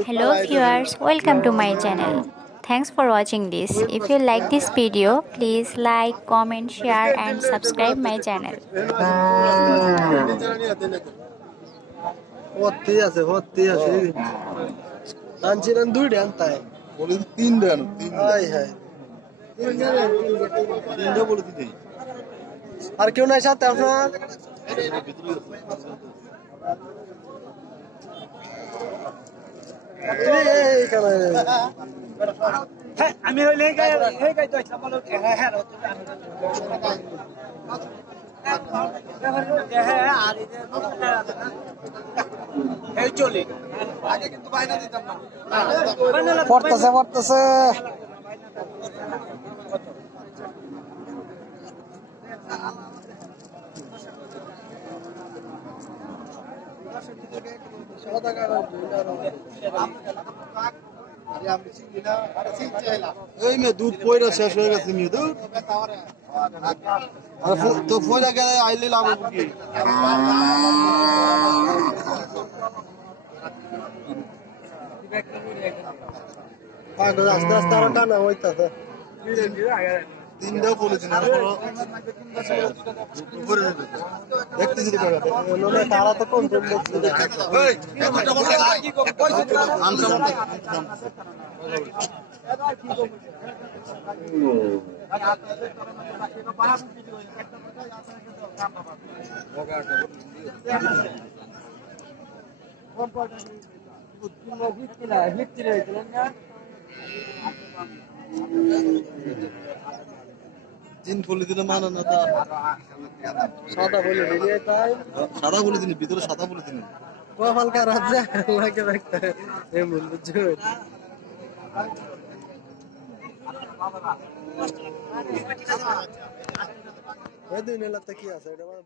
Hello viewers, welcome to my channel. Thanks for watching this. If you like this video, please like, comment, share and subscribe my channel. আর কেউ নাই সাথে আপনার আমি হইলে পড়তেছে পড়তেছে এই মে দুধ পয়রা শেষ হয়ে গেছে মে দুধ তো পয়রা গেলে আইলে লাভ হবে কি আস্তে আস্তে আরো টানা হইতাছে তিনটা বলেছেন দেখতেছি তারা তো কম তিন ফুলে দিলে মানা না তা সাদা বলে দিলে তাই সাদা বলে দিন ভিতরে সাদা বলে দিন কপাল খারাপ যায় লাগে রাখতে এমন বুঝছো ওই দিন এলাতে কি আছে এটা মানে